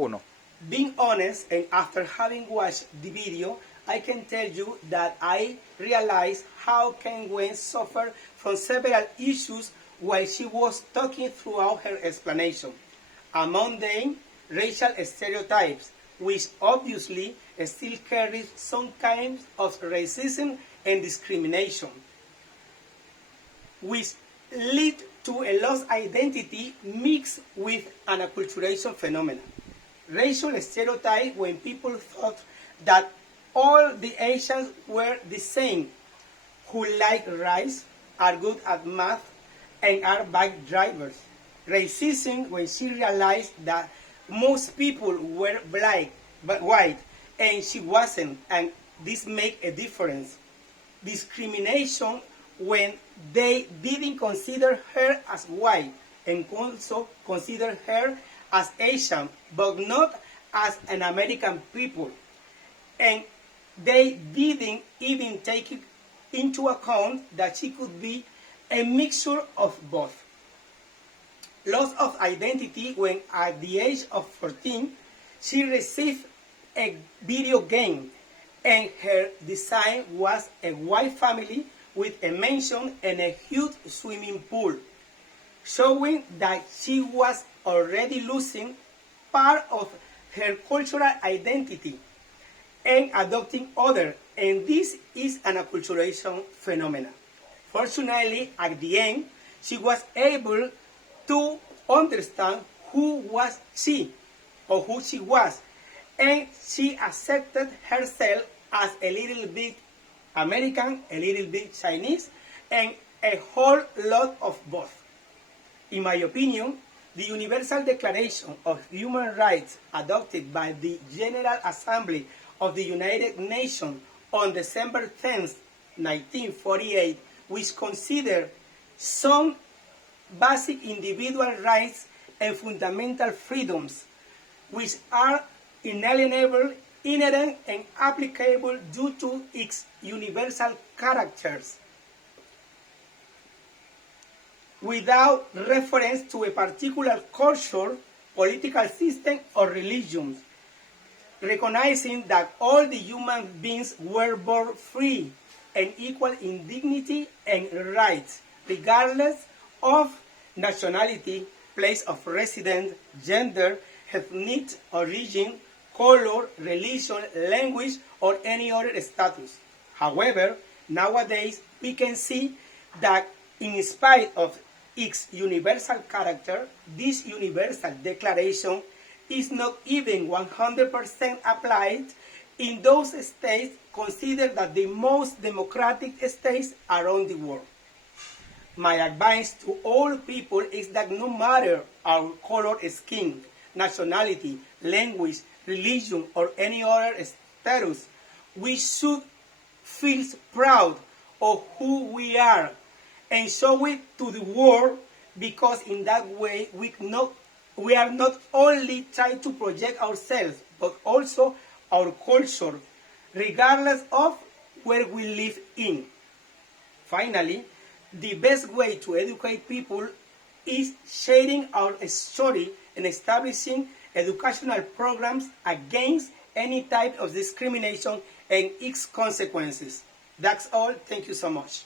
1. Being honest, and after having watched the video, I can tell you that I realized how Ken Gwen suffered from several issues while she was talking throughout her explanation. Among them, racial stereotypes, which obviously still carries some kinds of racism and discrimination, which lead to a lost identity mixed with an acculturation phenomenon. Racial stereotype when people thought that all the Asians were the same, who like rice, are good at math, and are bike drivers. Racism when she realized that most people were black but white, and she wasn't, and this made a difference. Discrimination when they didn't consider her as white and also consider her as Asian, but not as an American people. And they didn't even take it into account that she could be a mixture of both. Loss of identity when at the age of 14, she received a video game and her design was a white family with a mansion and a huge swimming pool, showing that she was already losing part of her cultural identity and adopting other, and this is an acculturation phenomenon. Fortunately, at the end, she was able to understand who was she or who she was, and she accepted herself as a little bit American, a little bit Chinese, and a whole lot of both. In my opinion, the Universal Declaration of Human Rights adopted by the General Assembly of the United Nations on December 10, 1948, which considered some basic individual rights and fundamental freedoms, which are inalienable, inherent, and applicable due to its universal characters, without reference to a particular culture, political system, or religion, recognizing that all the human beings were born free and equal in dignity and rights, regardless of nationality, place of residence, gender, ethnic origin, color, religion, language, or any other status. However, nowadays we can see that in spite of its universal character, this universal declaration is not even 100% applied in those states considered that the most democratic states around the world. My advice to all people is that no matter our color, skin, nationality, language, religion, or any other status, we should feel proud of who we are and show it to the world, because in that way we are not only trying to project ourselves, but also our culture, regardless of where we live in. Finally, the best way to educate people is sharing our story and establishing educational programs against any type of discrimination and its consequences. That's all. Thank you so much.